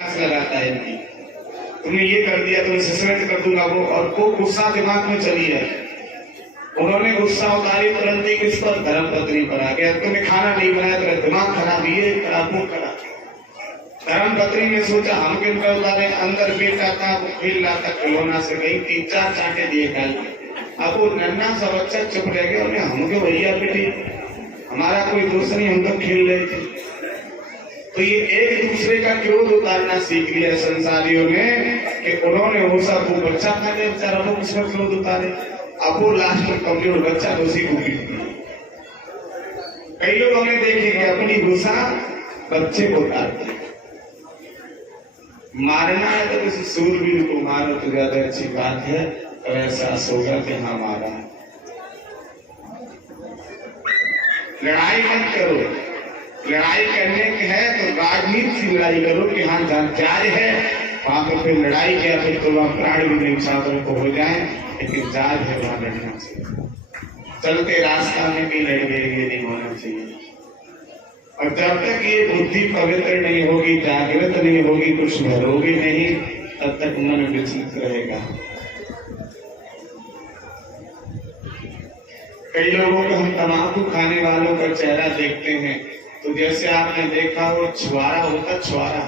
लगाता है नहीं, तुमने ये कर दिया तो मैं सस्पेंड कर दूंगा वो, और वो गुस्सा दिमाग में चली है। उन्होंने गुस्सा उतारी तुरंत ही किस पर? धर्मपत्नी पर आ गया। तुमने खाना नहीं बनाया तो दिमाग खराब, ये खराब वो खराब। धर्मपत्नी ने सोचा हम किन पर उतारे, अंदर बेटा था वो खेल रहा था खिलौना से, गई 3-4 चांटे दिए कल। अब वो नन्ना सा बच्चा चुप रह गया, उन्हें हम क्यों भैया बेटी, हमारा कोई दोस्त नहीं, हम तो खेल रहे थे। तो ये एक दूसरे का क्रोध उतारना सीख लिया संसारियों ने कि उन्होंने वो सब वो बच्चा था बेचारा, लोग उसमें क्रोध उतारे। अब वो लास्ट में कमजोर बच्चा तो उसी को पीट दिया। कई लोग हमने देखे कि अपनी गुस्सा बच्चे को उतारते। मारना है तो किसी सूरवीर को मारो तो ज्यादा अच्छी बात है, और एहसास होगा कि हाँ मारा है। लड़ाई मत करो, लड़ाई करने के है तो राजनीति की लड़ाई करो कि हाँ जहाँ जायज है वहां पर फिर लड़ाई किया, फिर तो वहां प्राण भी निशानों को हो जाए, लेकिन जायज है वहां लड़ना चाहिए। चलते रास्ता में भी लड़ने ये नहीं होना चाहिए। और जब तक ये बुद्धि पवित्र नहीं होगी, जागृत नहीं होगी, कुछ भरोगी नहीं, तब तक मन विचलित रहेगा। कई लोगों को हम तंबाकू खाने वालों का चेहरा देखते हैं तो जैसे आपने देखा वो छुआरा होता, छुआरा,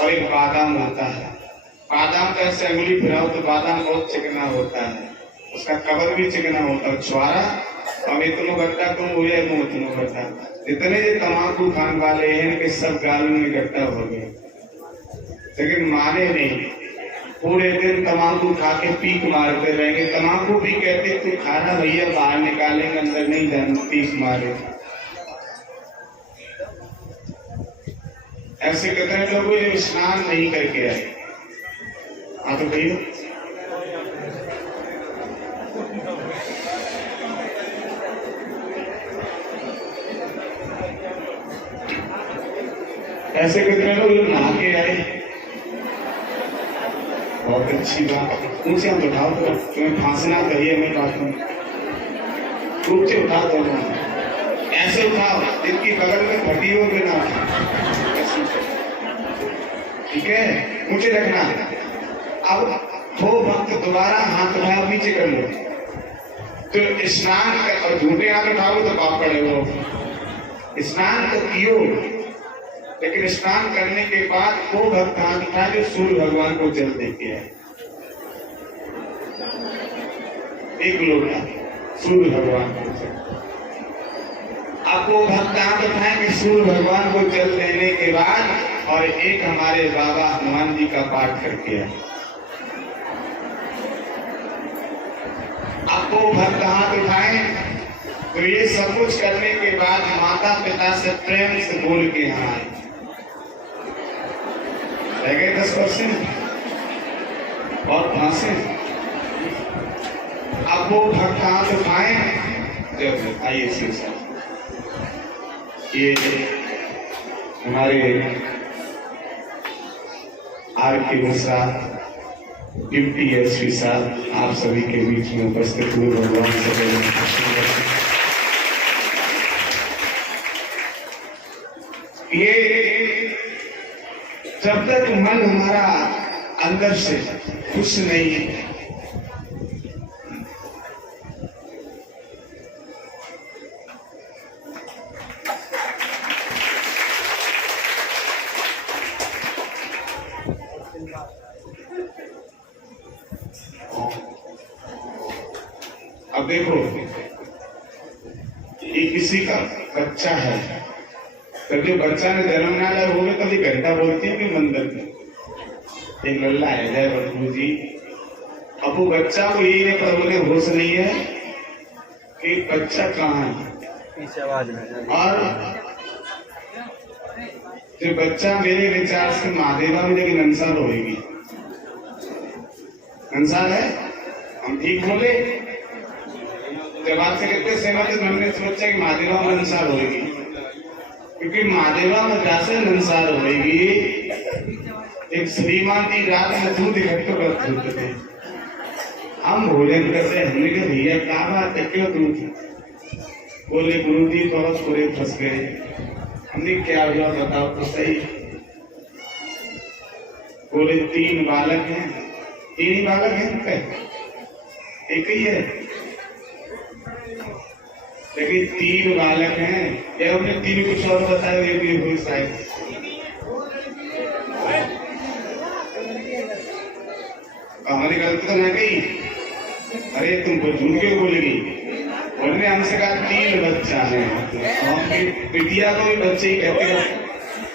और एक बादाम होता है। बादाम का ऐसे अंगुली फिराओ तो बादाम बहुत चिकना होता है, उसका कवर भी चिकना होता है। छुआरा और इतनो गड्ढा तुम हो या तुम इतनो गड्ढा, जितने तंबाकू खाने वाले हैं कि सब गालों में गड्ढा हो गए, लेकिन माने नहीं, पूरे दिन तंबाकू खा के पीक मारते रहेंगे। तंबाकू भी कहते तू खाना भैया बाहर निकालेंगे, अंदर नहीं जाना, पीक मारे। ऐसे कितने लोग जो स्नान नहीं करके आए। हाँ तो भैया ऐसे कितने लोग जो नहा के आए। बहुत अच्छी बात, ऊंचे हाथ उठाओ तो तुम्हें फांसना चाहिए मेरी बात में, ऊंचे उठाओ दोनों, ऐसे उठाओ जिनकी बगल में फटी हो बिना, ठीक है, ऊंचे रखना। अब हो वक्त दोबारा हाथ उठाओ, नीचे कर लो। तो स्नान और झूठे हाथ उठाओ तो पाप पड़ेगा। स्नान तो कियो, लेकिन स्नान करने के बाद वो भक्त हाथ उठाए जो सूर्य भगवान को जल देके आए, एक लोटा सूर्य भगवान को जल। आपको भक्त हाथ उठाए कि सूर्य भगवान को जल देने के बाद, और एक हमारे बाबा हनुमान जी का पाठ करके आए। आपको भक्त हाथ उठाए तो ये सब कुछ करने के बाद माता पिता से प्रेम से बोल के यहाँ आए। रह गए 10% और फांसे। अब वो भक्त हाथ उठाए, जब आइए शीर्षा, ये हमारे आर के मिश्रा डिप्टी एसपी साहब आप सभी के बीच में उपस्थित हुए, भगवान से ये जब तक मन हमारा अंदर से खुश नहीं है, अब देखो ये किसी का बच्चा है, तब जो बच्चा ने जन्म ना लिया होगा तभी घंटा बोलती है कि मंदिर में एक लल्ला है जय बंधु जी। अब वो बच्चा को यही नहीं पता, बोले होश नहीं है कि बच्चा कहाँ है। और जो बच्चा मेरे विचार से महादेवा में लेकिन अंसार होगी, अंसार है, हम ठीक बोले। जब आपसे कितने सहमत है, हमने सोचा कि महादेवा में अंसार होगी, क्योंकि महादेवा में जैसे अंसार होगी। एक श्रीमान की रात में दूध इकट्ठे करते थे, हम भोजन करते, हमने कहा भैया क्या बात है, क्यों दूध? बोले गुरु जी बहुत बुरे फंस गए। हमने क्या हुआ बताओ तो सही। बोले 3 बालक हैं। 3 ही बालक हैं उनके, एक ही है, लेकिन 3 बालक हैं। या उन्हें 3 कुछ और बताया, ये भी हो शायद। हमारी गलती तो नहीं गई। अरे तुमको झूठ क्यों बोलेगी? उन्होंने हमसे कहा 3 बच्चा है, हम बिटिया को भी बच्चे ही कहते हैं,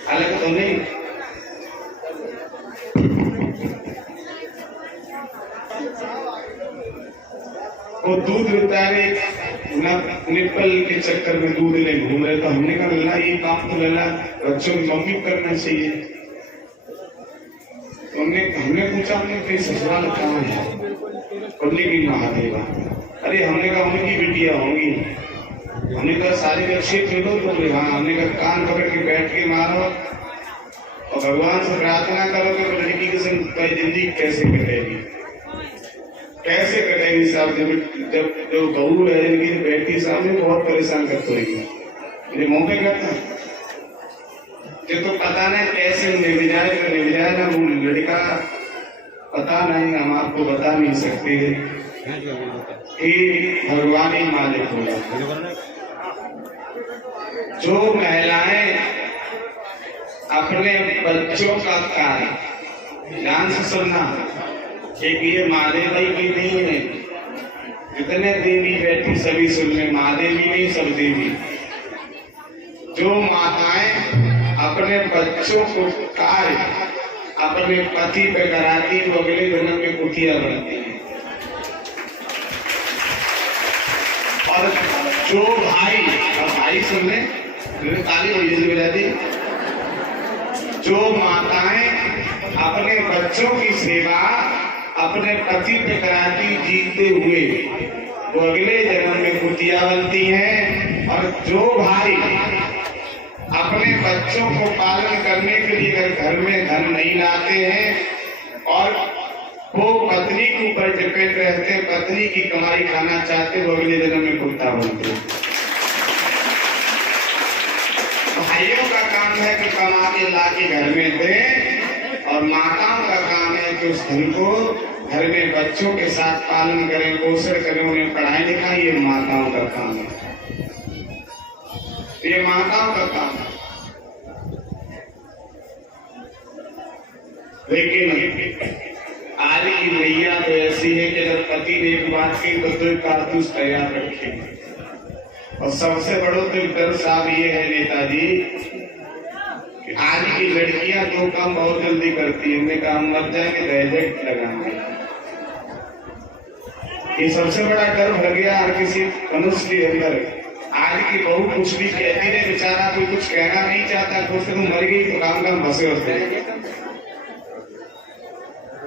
अलग तो नहीं। वो दूध बेचारे निप्पल के चक्कर में दूध ले घूम रहे, तो हमने कहा लल्ला ये काम तो लल्ला बच्चों की मम्मी करना चाहिए। तो हमने पूछा हमने कहीं ससुराल कहाँ है? बोले की महादेवा। अरे हमने कहा उनकी बिटिया होंगी। हमने कहा सारे बच्चे खेलो, तो बोले हाँ। हमने कहा कान पकड़ के बैठ के मारो और भगवान से प्रार्थना करोगे तो लड़की की जिंदगी कैसे कटेगी, कैसे कटेगी साहब? जब जो बहू है इनकी बेटी सामने बहुत परेशान करती रहेगी, मेरे मुंह पे करता ये तो पता नहीं कैसे निर्विजाय ना वो लड़का, पता नहीं, हम आपको बता नहीं सकते कि भगवान ही मालिक होगा। जो महिलाएं अपने बच्चों का कार्य ध्यान से सुनना, एक ये महादेव भाई की नहीं है, जितने देवी बैठी सभी सुन ले, महादेवी नहीं सब देवी। जो माताएं अपने बच्चों को कार्य अपने पति पे कराती, वो अगले जन्म में कुटिया बनती है। और जो भाई सुन ले, ताली हो जाती, जो माताएं अपने बच्चों की सेवा अपने पति पे कराती जीते हुए, वो अगले जन्म में कुटिया बनती हैं। और जो भाई अपने बच्चों को पालन करने के लिए अगर घर में धन नहीं लाते हैं और वो पत्नी के ऊपर डिपेंड रहते हैं, पत्नी की कमाई खाना चाहते, वो अगले जन्म में कुत्ता बनते हैं। भाइयों का काम है कि कमा के ला के घर में दें, और माताओं का काम है कि उस धन को घर में बच्चों के साथ पालन करें, पोषण करें, उन्हें पढ़ाई लिखाई। ये माताओं का काम है, ये माताओं का काम है। लेकिन आज की मैया तो ऐसी है कि अगर पति ने एक बात की तो कारतूस तैयार रखे। और सबसे बड़ो तो डर साहब ये है नेताजी कि आज की लड़कियां जो काम बहुत जल्दी करती है, उन्हें काम मर जाएंगे गैजेट लगाएंगे। ये सबसे बड़ा डर भर गया हर किसी मनुष्य के अंदर। आज की बहू कुछ भी कहती है, बेचारा कोई कुछ कहना नहीं चाहता, कुछ मर गई तो काम फंसे होते हैं।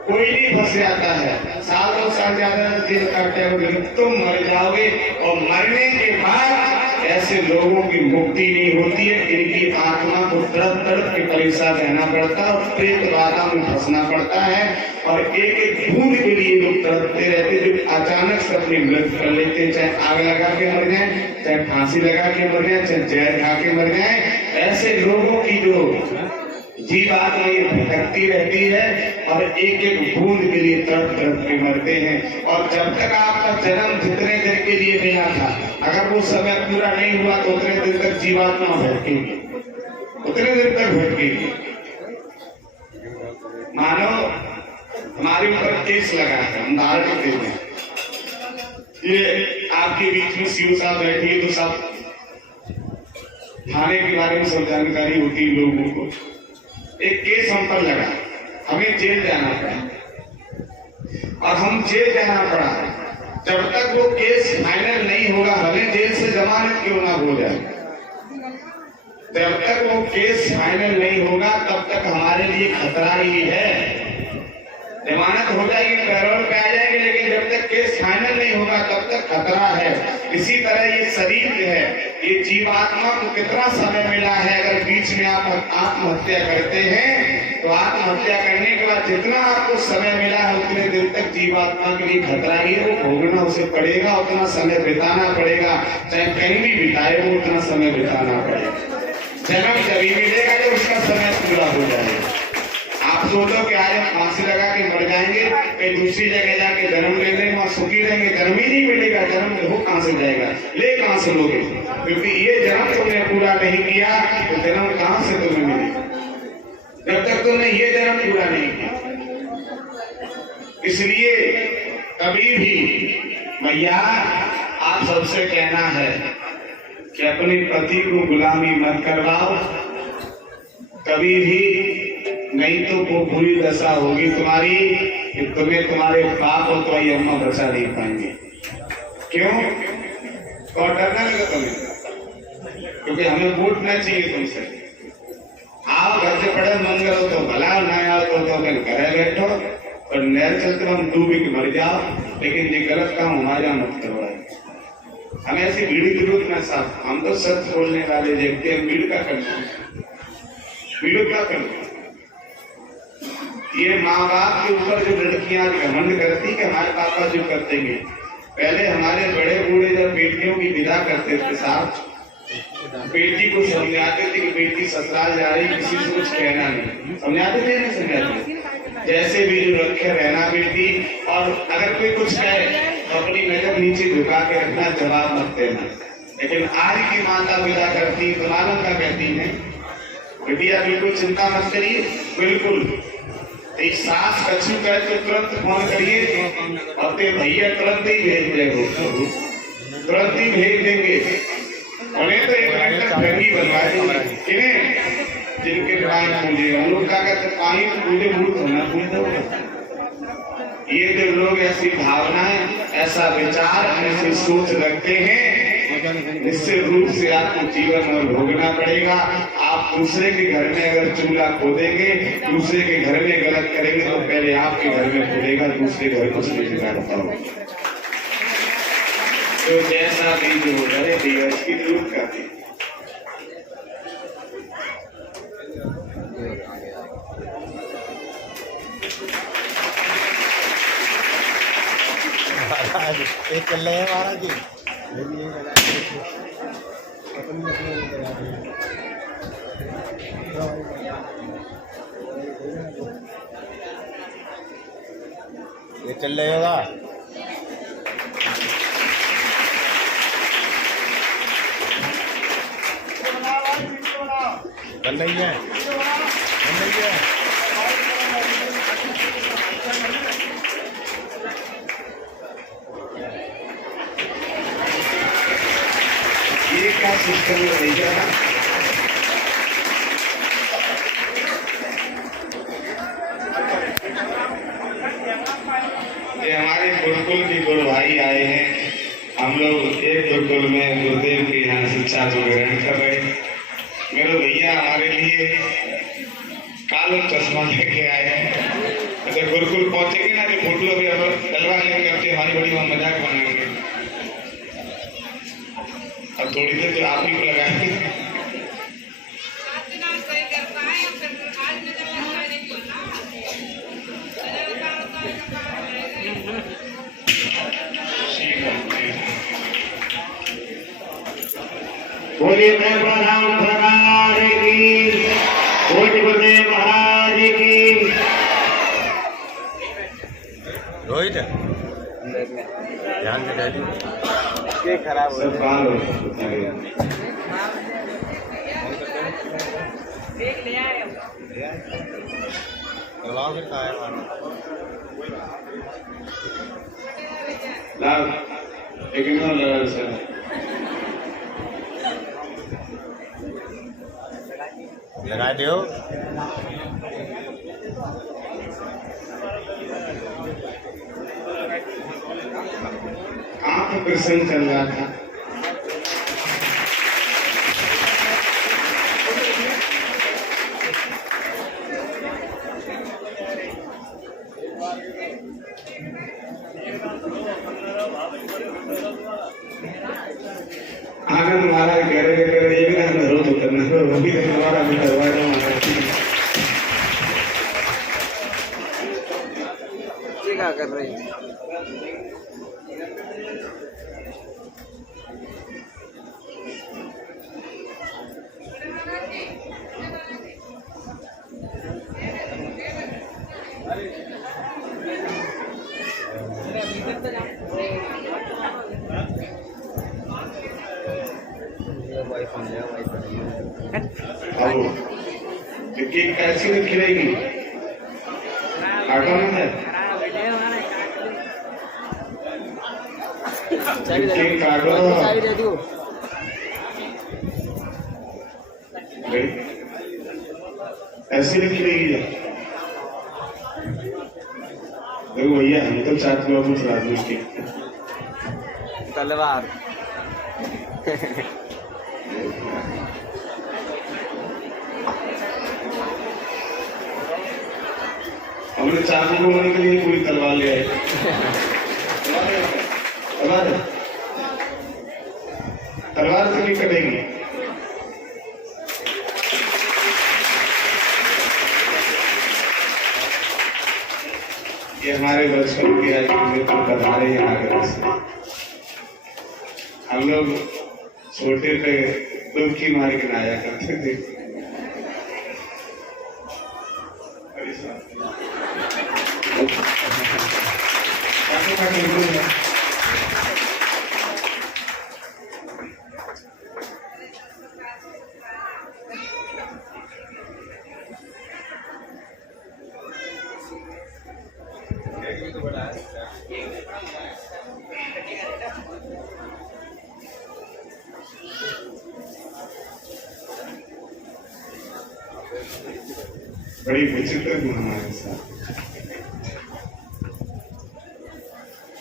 कोई नहीं फंस जाता है, साल 2 साल ज्यादा दिन काटे हो, लेकिन तुम मर जाओगे। और मरने के बाद ऐसे लोगों की मुक्ति नहीं होती है, इनकी आत्मा को तड़प तड़प के परेशान रहना पड़ता है और प्रेत बाधा में फंसना पड़ता है। और एक एक बूंद के लिए लोग तड़पते रहते, जो अचानक से अपनी मृत्यु कर लेते हैं, चाहे आग लगा के मर जाए, चाहे फांसी लगा के मर जाए, चाहे जहर खा के मर जाए। ऐसे लोगों की जो जीवात्मा ये भटकती रहती है और एक एक बूंद के लिए तड़प तड़प के मरते हैं। और जब तक आपका जन्म जितने देर के लिए मिला था, अगर वो समय पूरा नहीं हुआ तो उतने देर तक जीवात्मा भटकेगी, उतने देर तक भटकेगी। मानो हमारे ऊपर केस लगा है, हम उदाहरण देते हैं, ये आपके बीच में सीओ साहब बैठे हैं, तो सब थाने के बारे में सब जानकारी होती है लोगों को। एक केस हम पर लगा, हमें जेल जाना पड़ा और हम जेल जाना पड़ा। जब तक वो केस फाइनल नहीं होगा, हमें जेल से जमानत क्यों ना हो जाए, जब तक वो केस फाइनल नहीं होगा तब तक हमारे लिए खतरा ही है। जमानत हो जाएगी, पैरोल पे आ जाएंगे, लेकिन जब तक केस फाइनल नहीं होगा तब तक खतरा है। इसी तरह ये शरीर जो है, ये जीवात्मा को कितना समय मिला है, अगर बीच में आप आत्महत्या करते हैं तो आत्महत्या करने के बाद जितना आपको समय मिला है उतने दिन तक जीवात्मा के लिए खतरा ही है। वो भोगना उसे पड़ेगा, उतना समय बिताना पड़ेगा, चाहे कहीं भी बिताए वो उतना समय बिताना पड़ेगा। जन्म जब मिलेगा तो उसका समय पूरा हो जाएगा। आप सोचो कि आज कहीं दूसरी जगह जाके जन्म ले लेंगे, वहां सुखी रहेंगे, जन्म ही नहीं मिलेगा, जन्म हो कहां से जाएगा, ले कहां से लोगे, क्योंकि ये जन्म तुमने पूरा नहीं किया तो जन्म कहां से तुम्हें मिलेगा, जब तक तुमने ये जन्म पूरा नहीं किया। इसलिए कभी भी भैया आप सबसे कहना है कि अपने पति को गुलामी मत करवाओ कभी भी, नहीं तो वो बुरी दशा होगी तुम्हारी कि तुम्हें तुम्हारे बाप और तुम्हारी अम्मा बचा नहीं पाएंगे। क्यों? और डरना लगा तुम्हें, क्योंकि हमें वोट न चाहिए तुमसे। आओ घर से पड़े मंगल हो तो भला, ना आओ तो फिर घरे बैठो और नहर चलते हम डूबी के मर जाओ, लेकिन ये गलत काम हमारा मत करवाए। हमें ऐसी भीड़ की जरूरत ना साहब, हम तो सच बोलने वाले व्यक्ति हैं, भीड़ का करना, भीड़ का करना। ये माँ बाप के ऊपर जो लड़कियां घमंड करती कि हमारे पापा जो कर देंगे, पहले हमारे बड़े बूढ़े जब बेटियों की विदा करते थे साहब, बेटी को समझाते थे कि बेटी ससुराल जा रही, किसी से कुछ कहना नहीं, समझाते थे नहीं समझाते, जैसे भी जो रखे रहना बेटी, और अगर कोई कुछ कहे तो अपनी नजर नीचे झुका के रखना, जवाब मत देना। लेकिन आज की माता विदा करती तो मानव का कहती है बेटिया बिल्कुल चिंता मत करिए, बिल्कुल एक सास कछु कहे तो तुरंत फोन करिए और ते भैया तुरंत ही भेज देंगे, तुरंत ही भेज देंगे। उन्हें तो एक मिनट तक ठगी बनवा देंगे, जिनके पानी पूजे, हम लोग क्या कहते पानी पूजे भूल होना पूजा। ये जो लोग ऐसी भावनाएं, ऐसा विचार, ऐसी सोच रखते हैं, निश्चित रूप से आपको जीवन में भोगना पड़ेगा। आप दूसरे के घर में अगर चूल्हा खोदेंगे, दूसरे के घर में गलत करेंगे तो पहले आपके घर में खोदेगा, दूसरे घर को बिगाड़ता होगा। तो जैसा भी जो डरे देगा इसकी जरूरत करती है। एक चल रहे हैं महाराज जी, ये चल रहे होगा, बन रही है, बन रही है। ये क्या सिस्टम है भैया? ये हमारे गुरुकुल के गुरु भाई आए हैं, हम लोग एक गुरुकुल में गुरुदेव के यहाँ शिक्षा को ग्रहण कर रहे हैं। मेरे भैया हमारे लिए कालो चश्मा लेके आए हैं। अच्छा गुरुकुल पहुंचेंगे ना तो फोटो अभी डलवा लेंगे, अपनी हमारी बड़ी मजाक बनाएंगे, अब थोड़ी देर तो आप ही को लगाएंगे। बोलिए प्रधान सरकार की, कोटि गुरुदेव महाराज की। रोहित ध्यान से बैठी, ये खराब हो लगा दो। कहाँ पे प्रसंग चल रहा था? आनंद महाराज कह रहे एक ना धरो तो करना अभी तक हमारा भी करवा रहा हूँ। क्या कर रही है? केक कैसे में खिलाएगी? आटा में है केक काटो ऐसे में खिलाएगी। देखो भैया हम तो चाहते हो कुछ आदमी के तलवार हमने चाकू को मारने के लिए पूरी तलवार ले आए। तलवार से नहीं कटेगी। ये हमारे बचपन के मित्र पधारे यहाँ के। हम लोग छोटे पे डुबकी मार के नहाया करते थे। बड़ी विचित्र गुण हमारे साथ।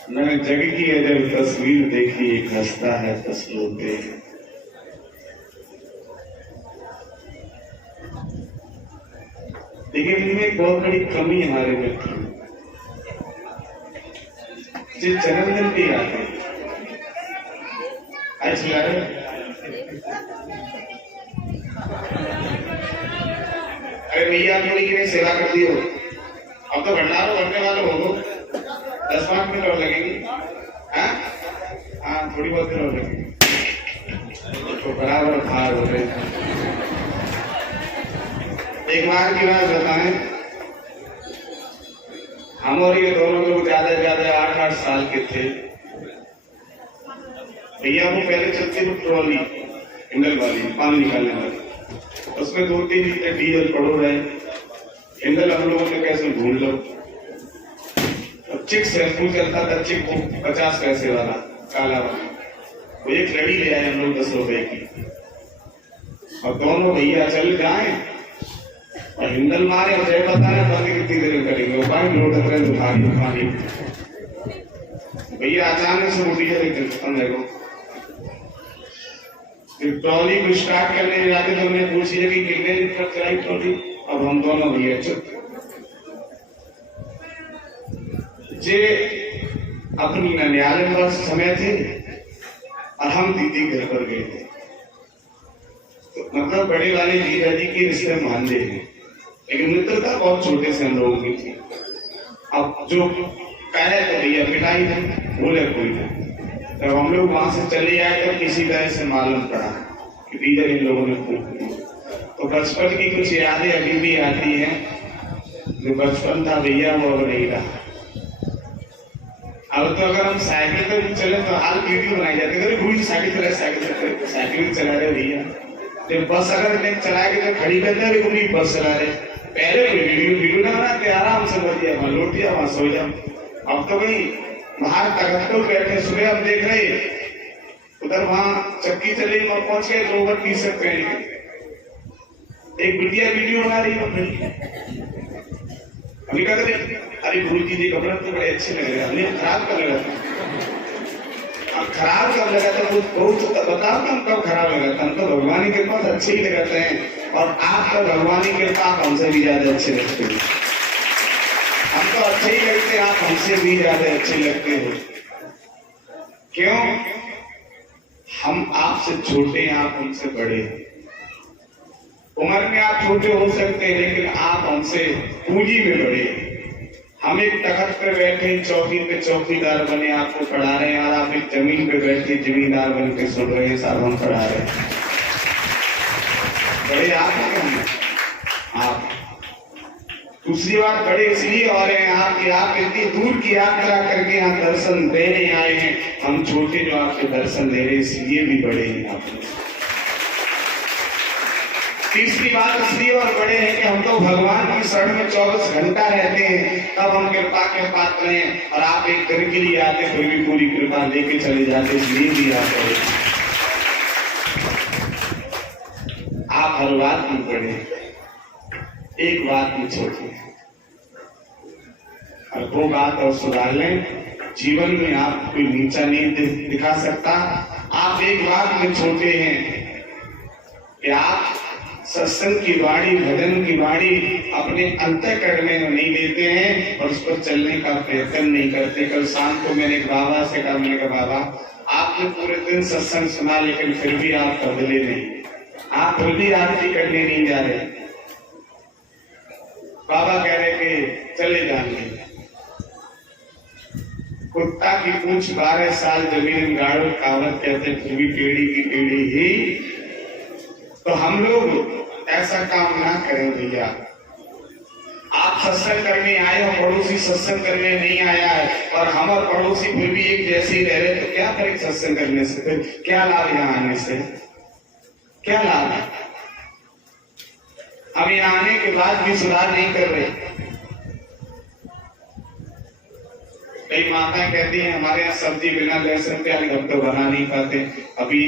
मैंने जग की जब तस्वीर देखी, एक हंसता है तस्वीर देख। लेकिन इनमें एक बहुत बड़ी कमी हमारे मित्र जो जन्मदिन पे आते आज अरे भैया थोड़ी की सेवा कर दी हो, अब तो भंडारों भरने वाले हो 10-5 मिनट और लगेंगे। हाँ थोड़ी बहुत देर और लगेगी तो बराबर भार हो रहे। एक बार की बात बताएं, हम और ये दोनों लोग ज्यादा से ज्यादा 8-8 साल के थे। भैया को पहले चलती थी ट्रॉली हैंडल वाली, पानी निकालने वाली, उसमें 2-3 लीटर डीजल पड़ो रहे। हैंडल हम लोगों ने कैसे ढूंढ लो। चिक शैम्पू चलता था, चिक 50 पैसे वाला काला वाला, वो एक लड़ी ले आए हम लोग 10 रुपए की। और दोनों भैया चल जाए और हैंडल मारे और जय बताने बंद कितनी देर में करेंगे, वो पानी लोट करें तो पानी भैया अचानक से उठी है। ट्रॉली को स्टार्ट करने जाते तो हमने पूछी कि कितने लीटर चलाई ट्रॉली। अब हम दोनों भैया चुप जे अपनी ननियाल में बस समय थे और हम दीदी घर पर गए थे। तो मतलब बड़े वाले जीजा जी के रिश्ते मानते हैं, लेकिन मित्रता बहुत छोटे से हम लोगों की थी। अब जो कहे तो भैया पिटाई थे, बोले कोई नहीं। जब हम लोग वहां से चले आए तो किसी तरह से मालूम पड़ा कि टीचर इन लोगों ने पूछ। तो बचपन की कुछ यादें अभी भी आती हैं। जो बचपन था भैया वो अब नहीं रहा। अब तो अगर हम साइकिल पर चले तो हाल वीडियो बनाई जाती है, पूरी साइकिल चला साइकिल चला रहे भैया। जब बस अगर नहीं चला के तो खड़ी करते हैं, पूरी बस चला रहे। पहले वीडियो ना बनाते, आराम से बढ़िया वहां लौट दिया, वहां सो जाओ। अब तो भाई बाहर तख्तों बैठे, सुबह हम देख रहे उधर वहां चक्की चले, वहां पहुंच गए तो ओवर पी सकते हैं। एक बिटिया वीडियो बना रही है, अभी क्या करे, अरे गुरु जी कपड़े तो बड़े अच्छे लग रहे हैं, हमने खराब कर लगा था। अब खराब कब लगा था बहुत बताओ तो हम कब खराब लगा था। हम तो भगवान की कृपा से अच्छे ही लगाते हैं, और आप तो भगवान की कृपा आप हमसे भी ज्यादा अच्छे लगते हैं। हम तो अच्छे ही लगते हैं, आप हमसे भी ज्यादा अच्छे लगते हो। क्यों? हम आपसे छोटे हैं, आप हमसे बड़े हैं। उम्र में आप छोटे हो सकते हैं, लेकिन आप हमसे पूंजी में बड़े हैं। हम एक तख्त पे बैठे चौकी पे चौकीदार बने आपको पढ़ा रहे हैं, और आप एक जमीन पे बैठे जमींदार बन के सुन रहे हैं, साहब हम पढ़ा रहे हैं। बड़े आप हैं, आप दूसरी बात बड़े इसलिए और हैं आपके, आप इतनी दूर की यात्रा करके यहाँ दर्शन देने आए हैं। हम छोटे जो आपके दर्शन दे रहे हैं इसलिए भी बड़े हैं। आप तीसरी बात इसलिए और बड़े हैं कि हम तो भगवान की शरण में 24 घंटा रहते हैं, तब हम कृपा के पात्र हैं। और आप एक दिन के लिए आते फिर भी पूरी कृपा लेके चले जाते, इसलिए भी आते। आप हर बात में बड़े, एक बात में छोटे, और वो बात और सुधार लें। जीवन में आप कोई नीचा नहीं दिखा सकता। आप एक बात में छोटे हैं कि आप सत्संग की वाणी, भजन की वाणी अपने अंतःकरण में नहीं लेते हैं और उस पर चलने का प्रयत्न नहीं करते। कल शाम को मैंने एक बाबा से कहा, मैंने कहा बाबा आपने पूरे दिन सत्संग सुना लेकिन फिर भी आप बदले नहीं, आप फिर भी आरती करने नहीं जा रहे। बाबा कह रहे कि चले जाएंगे। कुत्ता की पूंछ 12 साल जमीन गाड़ो, कहावत कहते फिर भी टेढ़ी की टेढ़ी ही। तो हम लोग ऐसा काम ना करें भैया। आप सत्संग करने आए हो, पड़ोसी सत्संग करने नहीं आया है, और हम और पड़ोसी फिर भी एक जैसे ही रह रहे, तो क्या करें सत्संग करने से? फिर क्या लाभ यहाँ आने से? क्या लाभ है? हम यहाँ आने के बाद भी सुधार नहीं कर रहे। कई माता कहती हैं हमारे यहाँ सब्जी बिना लहसुन प्याज हम तो बना नहीं पाते। अभी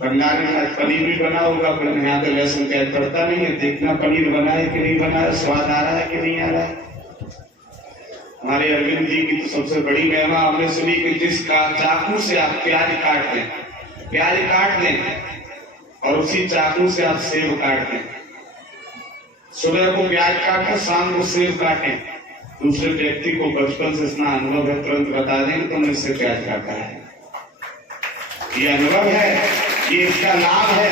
भंडार में आज पनीर भी बना होगा, पर यहाँ तो लहसुन प्याज पड़ता नहीं है। देखना पनीर बना है कि नहीं बना है, स्वाद आ रहा है कि नहीं आ रहा है। हमारे अरविंद जी की तो सबसे बड़ी महिमा हमने सुनी कि जिसका चाकू से आप प्याज काट दें, प्याज काट दें और उसी चाकू से आप सेब काट दें। सुबह को प्याज काटें, शाम को सेब काटें। दूसरे व्यक्ति को बचपन से इतना अनुभव है, तुरंत बता दें कि तुमने इससे प्याज काटा है। ये अनुभव है, ये इसका लाभ है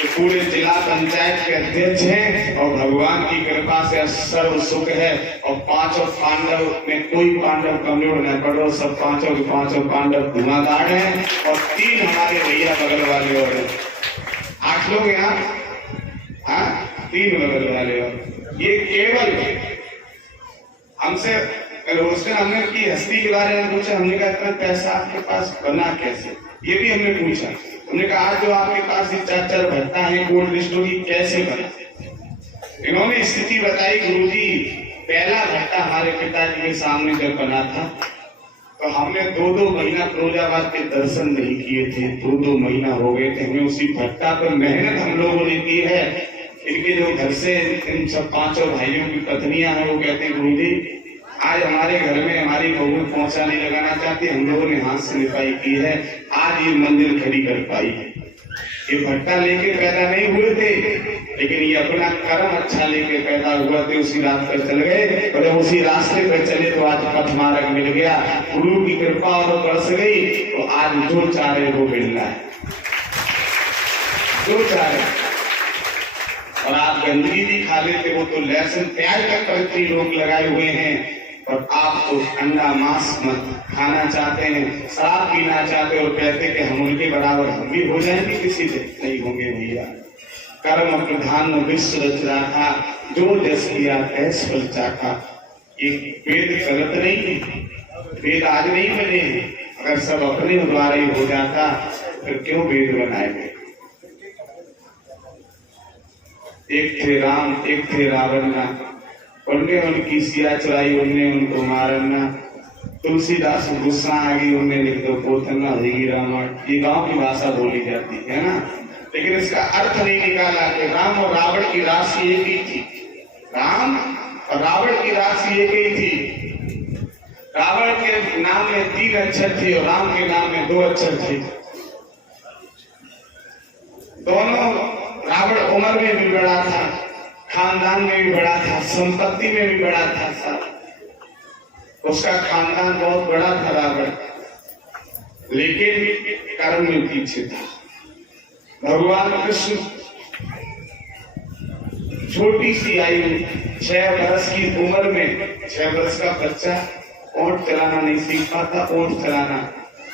कि पूरे जिला पंचायत के अध्यक्ष हैं और भगवान की कृपा से सर्व सुख है। और 5 पांडव में कोई पांडव कमजोर न पड़ो, सब 5 पांडव धुआंधार हैं। और 3 हमारे भैया बगल वाले और 8 लोग यहाँ, हाँ 3 बगल वाले। और ये केवल हमसे उस दिन हमने की हस्ती के बारे में पूछा। हमने कहा इतना पैसा आपके पास बना कैसे, ये भी हमने पूछा। हमने कहा आज जो आपके पास 4 भट्टा है कोल्ड स्टोरी कैसे बना? इन्होंने स्थिति बताई, गुरुजी पहला भट्टा हमारे पिताजी के सामने जब बना था तो हमने 2-2 महीना फिरोजाबाद के दर्शन नहीं किए थे। 2-2 महीना हो गए थे हमें उसी भट्टा पर मेहनत हम लोगों ने की है। इनके जो घर से इन सब 5 भाइयों की पत्नियां हैं वो कहते हैं गुरुजी आज हमारे घर में हमारी बहू पहुंचा नहीं लगाना चाहती, हम लोगों ने हाथ से लिपाई की है, आज ये मंदिर खड़ी कर पाई है। ये भट्टा लेके पैदा नहीं हुए थे, लेकिन ये अपना कर्म अच्छा लेके पैदा हुआ थे, उसी रात पर चल गए। और जब उसी रास्ते पर चले तो आज पथ मार्ग मिल गया, गुरु की कृपा और बरस गई, तो आज जो चाह रहे वो मिल रहा है, जो चाह रहे। और आप गंदगी भी खा लेते हो तो लहसुन प्याज तक पर इतनी रोक लगाए हुए हैं, और आप तो अंडा मांस मत खाना चाहते हैं, शराब पीना चाहते हो, और कहते कि हम उनके बराबर हम भी हो जाएंगे, किसी से नहीं होंगे भैया। कर्म प्रधान विश्व रच रखा, जो जस किया तैस फल चाखा। ये वेद गलत नहीं, वेद आज नहीं बने हैं। अगर सब अपने द्वारा ही हो जाता फिर क्यों वेद बनाए गए? एक थे राम एक थे रावण ना, उनने उनकी सिया चुराई उनने उनको मारना। तुलसीदास गुस्सा आ गई उनने लिख दो पोतना देगी रावण। ये गांव की भाषा बोली जाती है ना, लेकिन इसका अर्थ नहीं निकाला कि राम और रावण की राशि एक ही थी। राम और रावण की राशि एक ही थी। रावण के नाम में 3 अक्षर थे और राम के नाम में 2 अक्षर थे। दोनों रावण उम्र में भी बड़ा था, खानदान में भी बड़ा था, संपत्ति में भी बड़ा था। साहब उसका खानदान बहुत बड़ा था रावण, लेकिन कर्म में पीछे था। भगवान कृष्ण छोटी सी आयु 6 वर्ष की उम्र में 6 वर्ष का बच्चा ऊंट चलाना नहीं सीख पाता, ऊंट चलाना।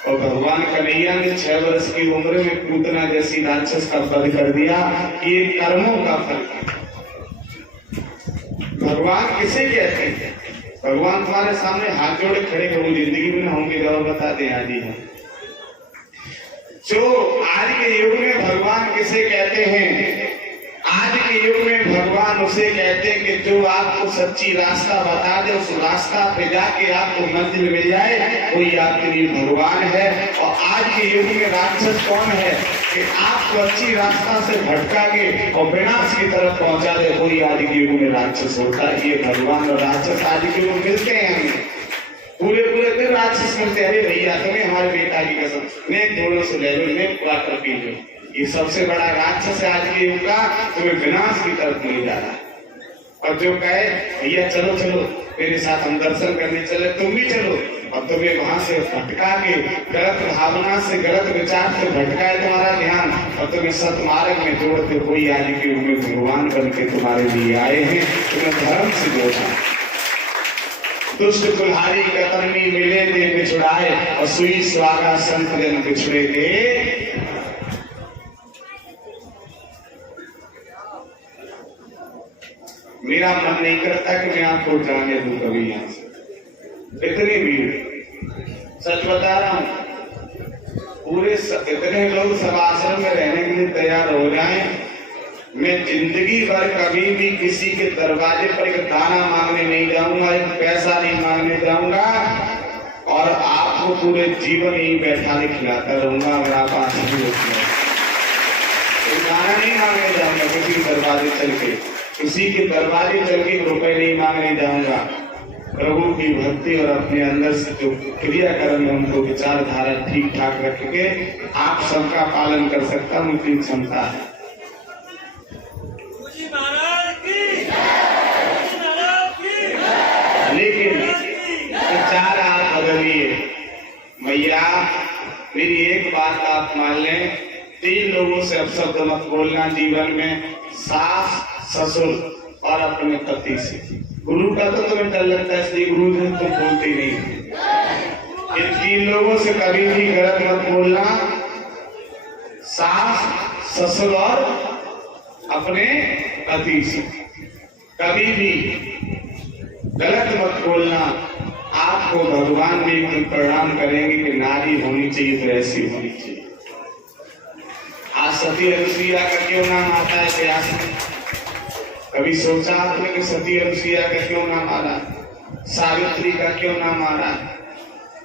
और भगवान कन्हैया ने 6 वर्ष की उम्र में पूतना जैसी राक्षस का वध कर दिया। ये कर्मों का फल है। भगवान किसे कहते हैं? भगवान तुम्हारे सामने हाथ जोड़े खड़े करो, जिंदगी में होंगे जवाब बता दें आज ही है। जो आज के युग में भगवान किसे कहते हैं? आज के युग में भगवान उसे कहते हैं कि जो आपको सच्ची रास्ता बता दे, उस रास्ता पे जाके आपको मंजिल मिल जाए, वही आपके लिए भगवान है। और आज के युग में राक्षस कौन है कि आपको अच्छी रास्ता से भटका के और विनाश की तरफ पहुंचा दे, वही आज के युग में राक्षस होता है। ये भगवान और राक्षस आज के युग में मिलते हैं हमें, पूरे दिन राक्षस मिलते हैं। अरे भैया तुम्हें हमारे बेटा की कसम, मैं थोड़ा से ले लो, मैं क्वार्टर पी लो। ये सबसे बड़ा राक्षस है आज के युग का, तुम्हें विनाश की तरफ ले जा रहा है। और जो कहे भैया चलो चलो मेरे साथ हम दर्शन करने चले, तुम भी चलो, और तुम्हें वहां से भटका के गलत भावना से, गलत विचार से भटकाए तुम्हारा ध्यान और तुम्हें सतमार्ग में जोड़ते, कोई आज के युग में भगवान बन के तुम्हारे लिए आए हैं, तुम्हें धर्म से जोड़ा। दुष्ट कुल्हाड़ी कतरनी मिले दे बिछुड़ाए, और सुई स्वागा संत जन बिछुड़े दे। मेरा मन नहीं करता कि मैं आपको जाने दूं कभी यहां से, इतनी भीड़, सच बता रहा हूं। पूरे इतने लोग सब आश्रम में रहने के लिए तैयार हो जाएं, मैं जिंदगी भर कभी भी किसी के दरवाजे पर एक दाना मांगने नहीं जाऊंगा, एक पैसा नहीं मांगने जाऊंगा, और आपको पूरे जीवन ही बैठा के खिलाता रहूंगा। अगर आप आश्रम में दाना नहीं मांगने जाऊंगा, किसी के दरवाजे चल के, किसी के दरवाजे चल के रुपए नहीं मांगने जाऊंगा। प्रभु की भक्ति और अपने अंदर से जो क्रियाकर्म है, उनको विचारधारा ठीक ठाक रख के आप सबका पालन कर सकता हूँ, मुझे क्षमता है। लेकिन विचार आप बदलिए। भैया मेरी एक बात आप मान लें, 3 लोगों से अपशब्द मत बोलना जीवन में, सास, ससुर और अपने पति से। गुरु का तो तुम्हें डर लगता है, इसलिए गुरु जी तुम बोलते नहीं। इन 3 लोगों से कभी भी गलत मत बोलना, सास, ससुर और अपने पति से कभी भी गलत मत बोलना। आपको भगवान भी एक दिन प्रणाम करेंगे कि नारी होनी चाहिए तो ऐसी होनी चाहिए। आज सती अनुसुईया का क्यों नाम आता है इतिहास में? कभी सोचा आपने कि सती अनुसुईया का क्यों नाम आ रहा है? सावित्री का क्यों नाम आ रहा है?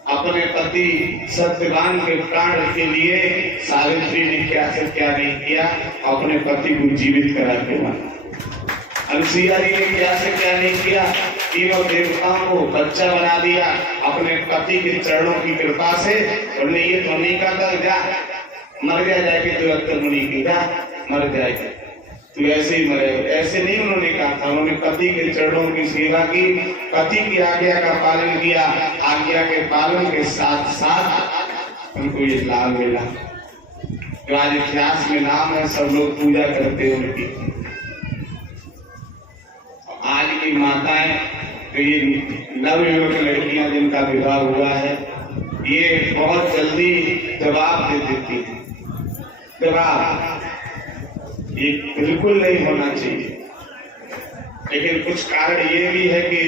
अपने पति सत्यवान के प्राण के लिए सावित्री ने क्या से क्या नहीं किया, अपने पति को जीवित करा के मारा। अनुसुईया जी ने क्या से क्या नहीं किया, तीनों देवताओं को बच्चा बना दिया अपने पति के चरणों की कृपा से। उन्होंने ये तो नहीं कहा जा मर जाएगी तो अक्तर मुनि की, जा मर जाएगी तो ऐसे ही मरे, ऐसे नहीं उन्होंने कहा था। उन्होंने पति के चरणों की सेवा की, पति की आज्ञा का पालन किया, आज्ञा के पालन के साथ साथ उनको ये लाभ मिला जो आज इतिहास में नाम है, सब लोग पूजा करते हैं उनकी। आज की माताएं तो ये नवयुवक लड़कियां जिनका विवाह हुआ है, ये बहुत जल्दी जवाब दे देती है। जवाब ये बिल्कुल नहीं होना चाहिए, लेकिन कुछ कारण ये भी है कि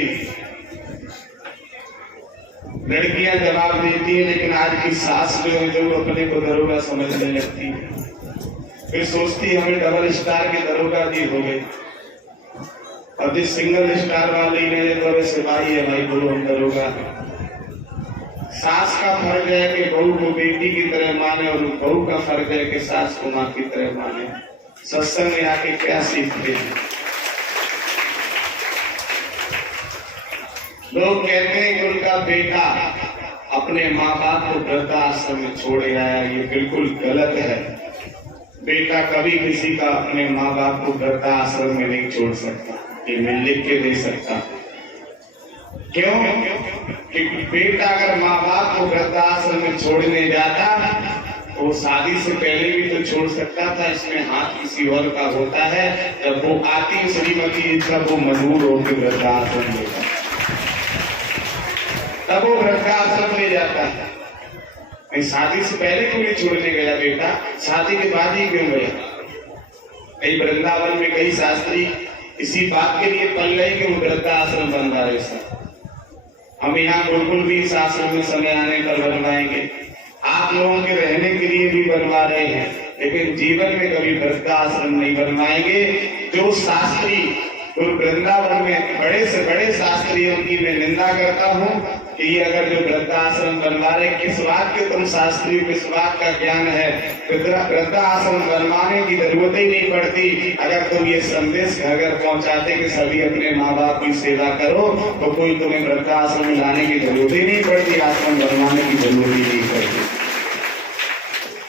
लड़कियां जवाब देती है, लेकिन आज की सास जो है जो अपने को दरोगा समझने लगती है, फिर सोचती हमें डबल स्टार के दरोगा जी हो गए, और जिस सिंगल स्टार वाली ने तो सिपाही है भाई, बोलो हम दरोगा। सास का फर्ज है कि बहू को बेटी की तरह माने, और बहू का फर्ज है कि सास को माँ की तरह माने। सत्संग में आके क्या सीखते हैं? लोग कहते हैं कि उनका बेटा अपने माँ बाप को वृद्धाश्रम में छोड़ आया, ये बिल्कुल गलत है। बेटा कभी किसी का अपने माँ बाप को वृद्धाश्रम में नहीं छोड़ सकता, ये मैं लिख के दे सकता। क्यों? कि बेटा अगर माँ बाप को वृद्धाश्रम में छोड़ने जाता तो वो शादी से पहले भी तो छोड़ सकता था, इसमें हाथ किसी और का होता है। जब वो आती श्रीमती तब वो मजबूर होकर वृद्धाश्रम ले जाता, तब वो वृद्धाश्रम ले जाता है। शादी से पहले क्यों नहीं छोड़ने गया बेटा, शादी के बाद ही क्यों गया? कई वृंदावन में कई शास्त्री इसी बात के लिए पल रहे कि वो वृद्धाश्रम बन रहा है। ऐसा हम यहाँ बिल्कुल भी इस आश्रम में समय आने पर बनवाएंगे, आप लोगों के रहने के लिए भी बनवा रहे हैं, लेकिन जीवन में कभी वृद्धाश्रम नहीं बनवाएंगे। जो शास्त्री गुरु वृंदावन में बड़े से बड़े शास्त्री, उनकी मैं निंदा करता हूँ कि ये अगर जो वृद्धाश्रम बनवा रहे, किस बात के तुम शास्त्री, किस बात का ज्ञान है? वृद्धाश्रम बनवाने की जरूरत ही नहीं पड़ती। अगर तुम ये संदेश घर घर पहुंचाते कि सभी अपने माँ बाप की सेवा करो, तो कोई तुम्हें वृद्धाश्रम में लाने की जरूरत ही नहीं पड़ती, आश्रम बनवाने की जरूरत ही नहीं पड़ती।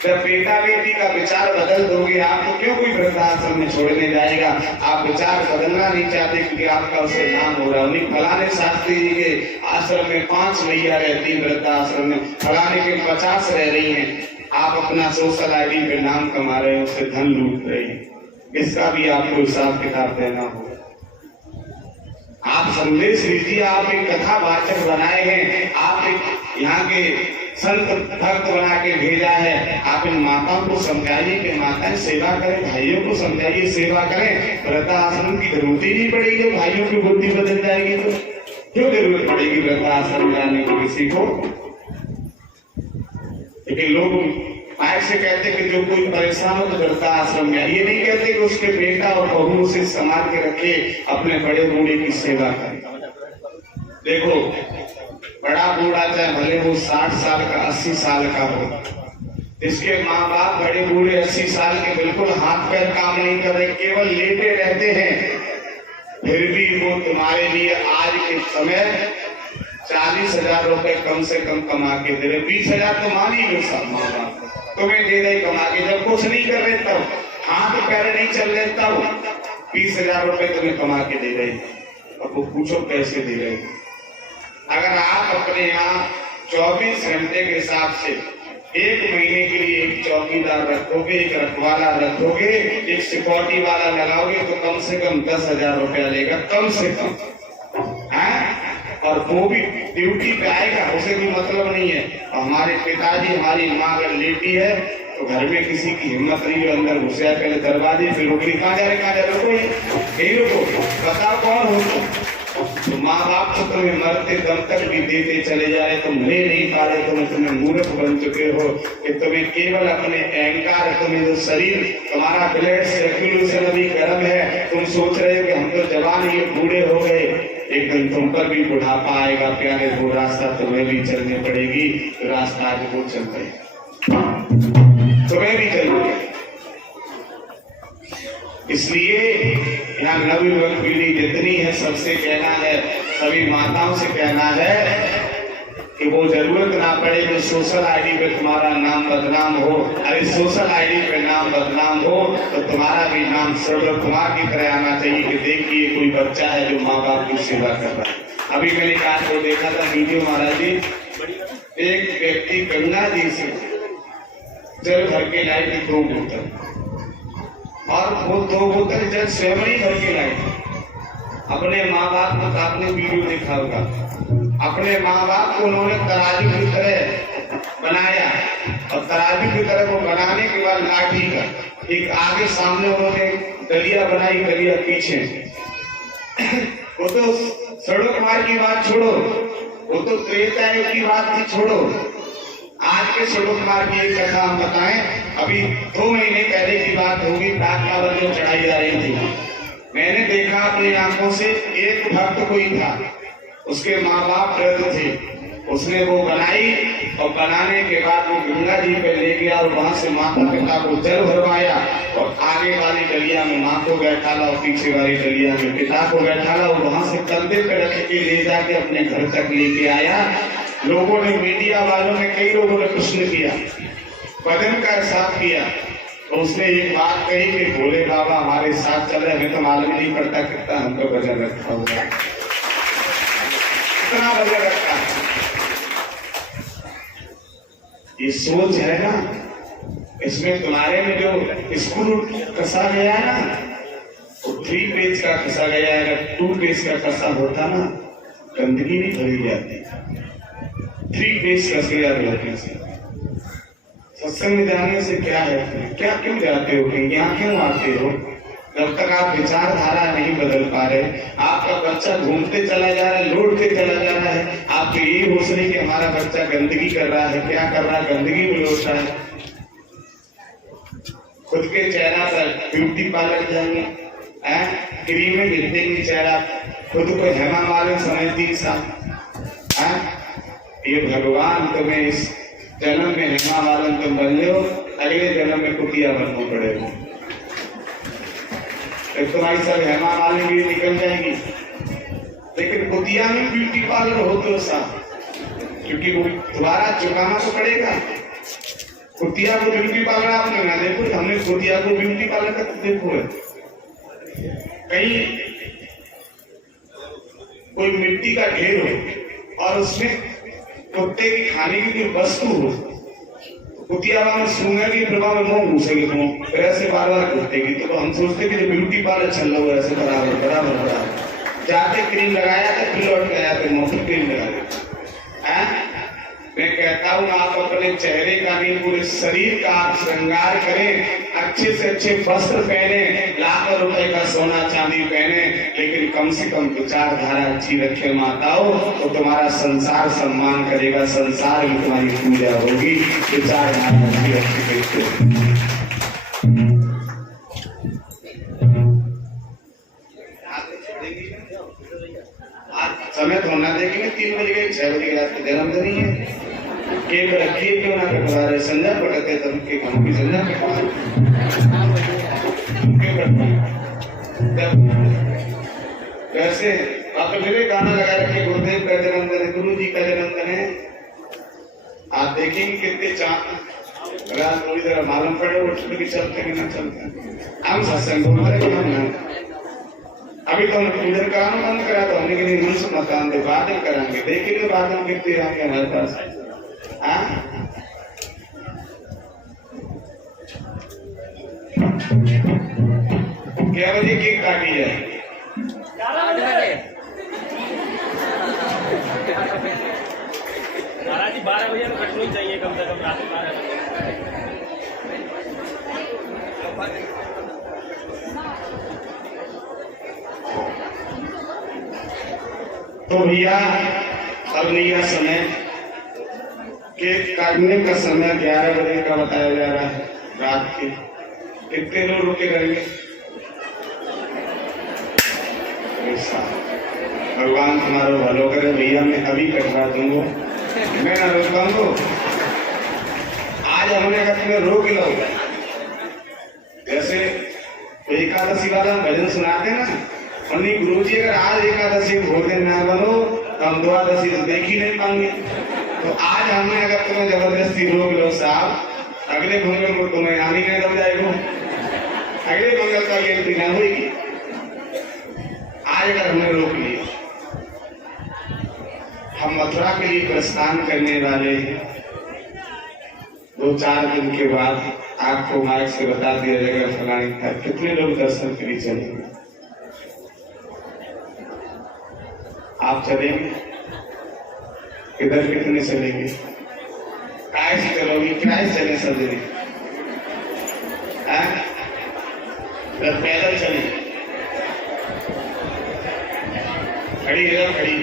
जब बेटा बेटी का विचार बदल दोगे, आपको क्यों कोई वृद्धाश्रम में छोड़ने जाएगा? आप विचार बदलना नहीं चाहते क्योंकि आपका उससे नाम हो रहा है। उन्हीं फलाने शास्त्री जी के आश्रम में 5 मैया रहती, वृद्धाश्रम में फलाने के 50 रह रही हैं। आप अपना सोशल आईडी पे नाम कमा रहे हैं, उससे धन लूट रहे हैं। इसका भी आपको हिसाब किताब देना होगा। आप संदेश लीजिए, आप एक कथावाचक बनाए हैं, आप एक यहाँ के संत भक्त बना के भेजा है। आप इन माताओं को समझाइए कि माताएं सेवा करें, भाइयों को समझाइए सेवा करें। वृद्धाश्रम की जरूरत ही नहीं पड़ेगी। जब भाइयों की बुद्धि बदल जाएगी तो क्यों जरूरत पड़ेगी वृद्धाश्रम जाने की किसी को? लेकिन लोग माइक से कहते कि जो कोई परेशान हो तो वृद्धाश्रम में, ये नहीं कहते कि उसके बेटा और बहू उसे संभाल के रखे, अपने बड़े बूढ़े की सेवा करे। देखो, बड़ा बूढ़ा चाहे भले वो 60 साल का 80 साल का हो, इसके माँ बाप बड़े बूढ़े 80 साल के बिल्कुल हाथ पैर काम नहीं कर रहे, केवल लेटे रहते हैं, फिर भी वो तुम्हारे लिए आज के समय 40,000 रुपए कम से कम कमा के दे रहे। 20,000 तो मान ही लो सब माँ बाप तुम्हें दे रहे कमा के, जब कुछ नहीं कर रहे तब, हाथ पैर नहीं चल रहे तब 20,000 रुपए तुम्हें कमा के दे रहे। अब वो पूछो कैसे दे रहे? अगर आप अपने यहाँ 24 घंटे के हिसाब से 1 महीने के लिए एक चौकीदार रखोगे, एक रखवाला रखोगे, एक सिक्योरिटी वाला लगाओगे, तो कम से कम 10,000 रुपया लेगा, कम से कम। और वो भी ड्यूटी पे आएगा, उसे कोई मतलब नहीं है। हमारे पिताजी, हमारी माँ अगर लेटी है तो घर में किसी की हिम्मत नहीं है अंदर घुसे, पहले दरवाजे फिर रोकड़ी, कहाँ जा रहे, रुको, यही रुको, बताओ कौन हो? तो माँ बाप तो तुम्हें मरते दम तक भी देते चले जा रहे, तुम ले नहीं पा रहे, तुम्हें मूर्ख बन चुके हो कि तुम्हें केवल अपने अहंकार, तुम्हें जो शरीर तुम्हारा ब्लड सर्कुलेशन अभी गर्म है, तुम सोच रहे हो कि हम तो जवान ये बूढ़े हो गए, एक दिन तुम पर भी बुढ़ापा आएगा प्यारे, वो रास्ता तुम्हें भी चलनी पड़ेगी। तो रास्ता आगे वो चल रहे तुम्हें भी चलना। इसलिए यहाँ नवयुवक पीढ़ी जितनी है, सबसे कहना है, सभी माताओं से कहना है कि वो जरूरत ना पड़े कि सोशल आईडी पे तुम्हारा नाम बदनाम हो। अरे सोशल आईडी पे नाम बदनाम हो तो तुम्हारा भी नाम सर्वोत्तम कुमार की तरह आना चाहिए कि देखिए कोई बच्चा है जो माँ बाप की सेवा कर रहा है। अभी मैंने कहा तो देखा था वीडियो महाराज जी, एक व्यक्ति गंगा जी से जल भर के लाई थी 2 बोतल, और वो 2 बोतल जल स्वयं ही भर के लाई। अपने माँ बाप को, आपने वीडियो देखा होगा, अपने माँ बाप को उन्होंने तराजू की तरह बनाया, और तराजू की तरह को बनाने के बाद लाठी का एक आगे सामने उन्होंने दलिया बनाई, दलिया पीछे। वो तो सड़क मार की बात छोड़ो, वो तो त्रेता युग की बात थी, छोड़ो। आज के सड़क मार की एक कथा हम बताएं। अभी 2 महीने पहले की बात होगी, कांवड़ जो चढ़ाई जा रही थी, मैंने देखा अपनी आंखों से, एक भक्त कोई था, उसके माँ बाप वृद्ध थे, उसने वो बनाई, और बनाने के बाद वो गंगा जी पे ले गया और वहां से माता पिता को जल भरवाया, और आगे वाली डलिया में माँ को बैठाला और पीछे वाली डलिया में पिता को बैठाला, और वहां से कंधे पे रख के ले जाके अपने घर तक लेके आया। लोगों ने, मीडिया वालों ने, कई लोगों ने प्रश्न किया, भजन का हिसाब किया, तो उसने एक बात कही कि भोले बाबा हमारे साथ चल रहे, हमें तो मालूम नहीं पड़ता कितना हमको भजन रखा होगा, कितना भजन रखा है। ये सोच है ना, इसमें तुम्हारे में जो स्क्रू कसा गया है ना, वो 3 पेज का कसा गया है। अगर 2 पेज का कसा होता ना, गंदगी नहीं भरी जाती। 3 पेज कस गया रहने से। सत्संग में जाने से क्या है, क्या क्यों जाते हो, यहाँ क्यों आते हो? जब तक आप विचारधारा नहीं बदल पा रहे, आपका बच्चा घूमते चला जा रहा है, लौटते चला जा रहा है, आपको यही होश नहीं कि हमारा बच्चा गंदगी कर रहा है, क्या कर रहा है, गंदगी में लौट रहा है। खुद के चेहरा पर ब्यूटी पार्लर जाएंगे, क्रीम में गिर देंगे चेहरा, खुद को हेमा मालिनी समझती साहब। ये भगवान तुम्हें इस जन्म में हेमा मालिनी तुम बन लो, अगले जन्म में कुतिया बनना पड़ेगा। तुम्हारी सब हेमा मालिनी भी निकल जाएगी, लेकिन कुतिया में ब्यूटी पार्लर हो तो साहब, क्योंकि वो दोबारा चुकाना तो पड़ेगा। कुतिया को ब्यूटी पार्लर आपने ना देखो, हमने कुतिया को ब्यूटी पार्लर का देखो है। कहीं कोई मिट्टी का ढेर हो और उसमें कुत्ते की खाने की कोई वस्तु हो, कुतिया में सूंघे की प्रभाव में मुंह घुसेगी, तो ऐसे बार बार घुसेगी। तो हम सोचते कि जो ब्यूटी पार्लर चल रहा है ऐसे बराबर बराबर बराबर जाते क्रीम लगाया था, फिर लौट गया फिर मुंह पर क्रीम लगा दिया। मैं कहता हूँ आप अपने चेहरे का नहीं पूरे शरीर का आप श्रृंगार करें, अच्छे से अच्छे वस्त्र पहने, लाखों रुपए का सोना चांदी पहने, लेकिन कम से कम विचारधारा अच्छी रखे माताओं, तो तुम्हारा संसार सम्मान करेगा, संसार में तुम्हारी पूजा होगी। विचारधारा अच्छी रखी। समय तो होना देखेंगे 3 बजे 6 बजे रात को जन्मदिन ही है, केक रखिए क्यों ना कटवा रहे, संध्या पढ़ते तब के काम की संध्या वैसे आप मेरे गाना लगा रखे, गुरुदेव का जन्मदिन है, गुरु जी का जन्मदिन है। आप देखेंगे कितने चांद रात थोड़ी देर मालूम पड़े उठ के चलते कि ना चलते। हम सत्संग अभी तो हमने पूजन कराना बंद करा, तो हमने कि मन से मकान दे बादल कराएंगे, देखेंगे बादल कितने आएंगे हमारे पास। क्या बजे केक काटी जाए? महाराज जी 12 बजे कटनी चाहिए कम से कम, रात 12 बजे। तो भैया अब नहीं समय, केक काटने का समय 11 बजे का बताया जा रहा है रात के। कितने लोग रुके रहेंगे? भगवान तुम्हारा भलो करे भैया, मैं अभी कटवा दूंगा, मैं ना रोकाऊंगा। आज हमने कहा तुम्हें रोक लो, जैसे एकादशी वाला भजन सुनाते ना, उन्हीं गुरु जी अगर आज एकादशी भोजन न बनो तो हम द्वादशी तो देख ही नहीं पाएंगे। तो आज हमने अगर तुम्हें जबरदस्ती रोक लो साहब, अगले मंगल को तुम्हें आने नहीं दब जाएगा, अगले मंगल का गिनती न होगी। आज अगर हमने रोक लिया, हम मथुरा के लिए प्रस्थान करने वाले हैं। 2-4 दिन के बाद आपको माइक से बता दिया जाएगा फलानी था, कितने लोग दर्शन के लिए चलेंगे। आप चलेंगे किधर, कितने चलेंगे? काय से चलोगे? किराए से चले सब दिन? पैदल चले? खड़ी जगह खड़ी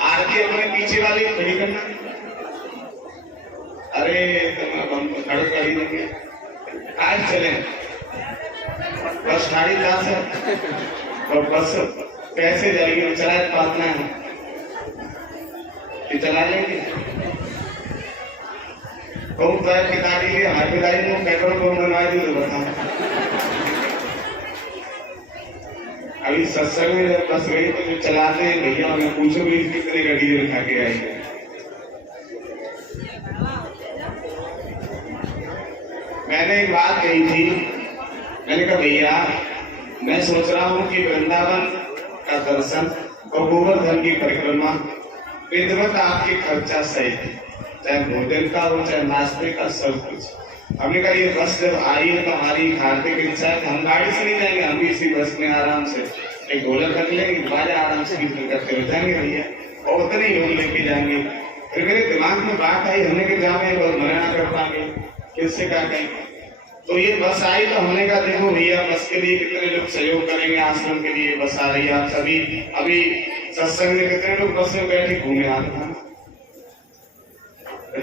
आरती अपने पीछे वाली खड़ी करना। अरे हम खड़े खड़ी देंगे, आज चले बस गाड़ी जा से और बस कैसे जाएगी? चला पातना है कि चला लेंगे। बहुत पैर की गाड़ी लिए हमारे पिताजी ने पेट्रोल पंप बनवा दी तो बताओ। अभी सत्संग में जब बस गई तो जो चलाते हैं भैया, मैं पूछो भी कितने का डीजल खा के आएंगे। मैंने एक बात कही थी, मैंने कहा भैया मैं सोच रहा हूँ कि वृंदावन का दर्शन और गोवर्धन की परिक्रमा विधिवत आपके खर्चा सहित, चाहे भोजन का हो चाहे नाश्ते का, सब कुछ। हमने कहा ये बस जब आई है तो हमारी हार्दिक इच्छा है, हम गाड़ी से नहीं जाएंगे, हम भी इसी बस में आराम से एक ढोलक कर लेंगे, बाजा आराम से कीर्तन करते हुए जाएंगे भैया, और उतने ही लोग लेके जाएंगे। फिर मेरे दिमाग में बात आई, हमने के जाए और मना ना कर पाएंगे, किससे क्या कहेंगे। तो ये बस आई तो हमने कहा देखो भैया बस के लिए कितने लोग सहयोग करेंगे, आश्रम के लिए बस आ रही है। आप सभी अभी सत्संग में कितने लोग बस में बैठे घूमे आते हैं,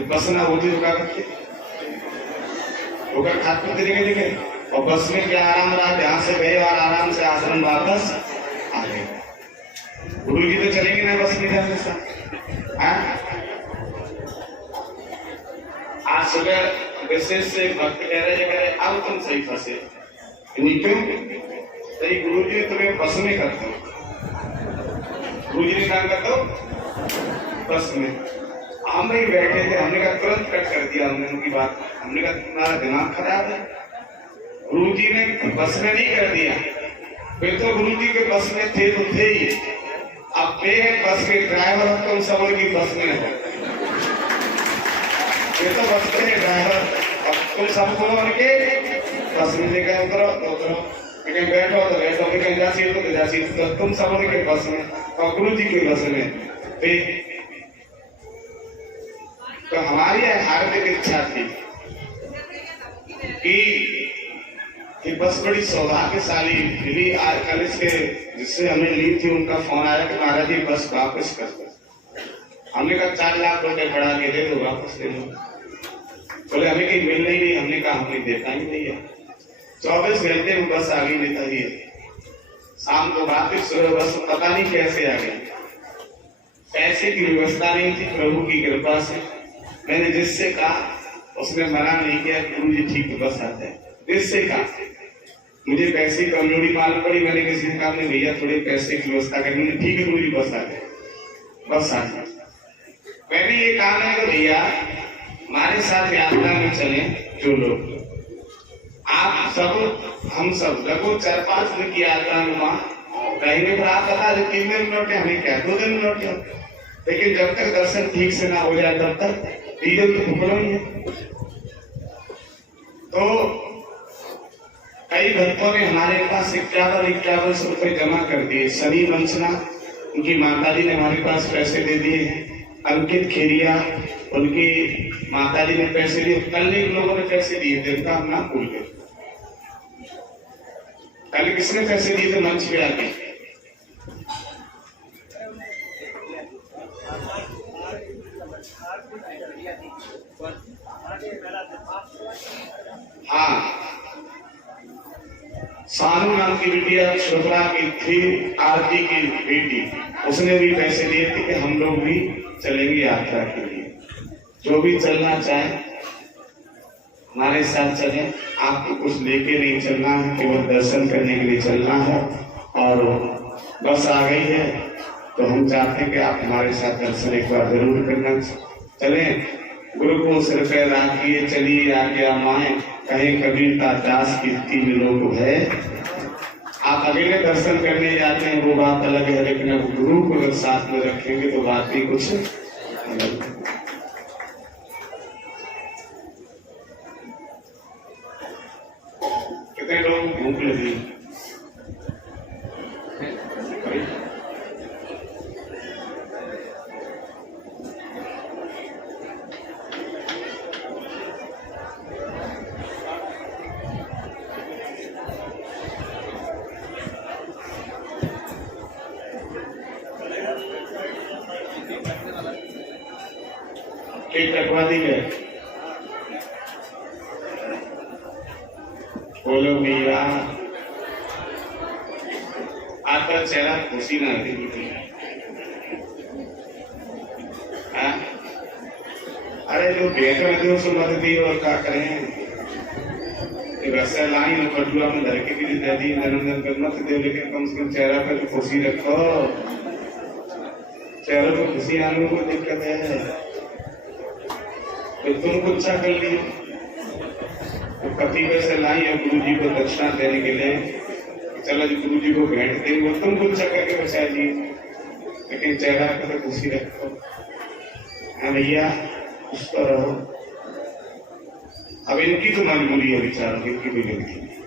बस ना होती रुका करते होकर खाते तरीके देखे और बस में क्या आराम रहा, जहां से गए और आराम से आश्रम वापस आ गए। गुरु जी तो चलेंगे ना बस में जाने से। आज सुबह विशेष से भक्त कह रहे अब तुम सही फंसे, क्यों? सही गुरु जी ने तुम्हें बस में कर दो, गुरु जी ने काम कर दो बस में। हम ही बैठे थे, हमने कहा तुरंत कट कर दिया हमने उनकी बात। हमने कहा तुम्हारा दिमाग खराब है, गुरु जी ने बस में नहीं कर दिया। फिर तो गुरु जी के बस में थे तो थे ही, अब पे बस के ड्राइवर और तुम सब की बस में हो, ये तो बस के ड्राइवर अब तुम सबको उनके बस में लेकर उतरो तो उतरो, कहीं बैठो तो बैठो, कहीं जा सीट तो जा सीट, तो तुम सब उनके बस में और गुरु जी के बस में। तो हमारी हार्दिक इच्छा थी कि बस बड़ी सौभाग्यशाली मिली आज कल इसके, जिससे हमें ली थी उनका फोन आया कि महाराज जी बस वापस कर दो। हमने कहा 4 लाख रुपए बढ़ा के दे दो, वापस दे दो। बोले हमें कहीं मिल नहीं रही। हमने कहा हमें देता ही नहीं है, 24 घंटे में बस आगे देता ही है। शाम को वापिस सुबह बस पता नहीं कैसे आ गई, पैसे की व्यवस्था नहीं थी। प्रभु की कृपा से मैंने जिससे कहा उसने मना नहीं किया, गुरु जी ठीक तो बस आते हैं। जिससे कहा मुझे पैसे की कमजोरी मालूम पड़ी, मैंने किसी ने कहा भैया थोड़े पैसे की व्यवस्था कर, मैंने ठीक है गुरु जी बस आते, बस आते। मैंने ये कहा है कि भैया हमारे साथ यात्रा में चले जो लोग, आप सब हम सब लगभग 4-5 दिन की यात्रा में वहां रहेंगे, पर आप बता दें 3 दिन लौटे, हमें क्या 2 दिन लौटे, लेकिन जब तक दर्शन ठीक से ना हो जाए तब तक डीजल तो फुकना ही है। तो कई भक्तों ने हमारे पास 51 रुपए जमा कर दिए। सनी वंशना उनकी माताजी ने हमारे पास पैसे दे दिए हैं। अंकित खेरिया उनकी माताजी ने पैसे दिए। कल एक लोगों ने पैसे दिए थे, उनका हम नाम भूल गए। कल किसने पैसे दिए थे मंच पे आके? हाँ, सानू नाम की बिटिया छोटा की थी, आरती की बेटी, उसने भी पैसे दिए थे कि हम लोग भी चलेंगे यात्रा के लिए। जो भी चलना चाहे हमारे साथ चले, आपको कुछ लेके नहीं चलना है, केवल दर्शन करने के लिए चलना है। और बस आ गई है तो हम चाहते हैं कि आप हमारे साथ दर्शन एक बार जरूर करना। चले गुरु को सिर पे राखिए, चलिए आगे माए, कहीं कबीर का दास कीर्ति लोग है। आप अकेले दर्शन करने जाते हैं वो बात अलग है, लेकिन अब गुरु को अगर साथ में रखेंगे तो बात ही कुछ अलग है। कितने लोग भूख लगी? केक कटवा दी है, बोलो भैया आपका चेहरा खुशी ना थी। अरे जो बेहतर थे उसको मत दी और क्या करें, वैसे लाइन बटुआ में लड़के की दे दी, जन्मदिन पर मत दे, लेकिन कम से कम चेहरा पर तो खुशी रखो। चेहरे पर खुशी आने को दिक्कत है तो तुम कुछ अच्छा कर लियो। तो पति वैसे लाई है गुरु जी को दक्षिणा देने के लिए, चलो जी गुरु जी को भेंट देंगे, तुम कुछ अच्छा करके बचा दिए, लेकिन चेहरा पर तो खुशी रखो। हाँ भैया उस पर रहो। अब इनकी तो मजबूरी है बेचारों की, इनकी भी गलती।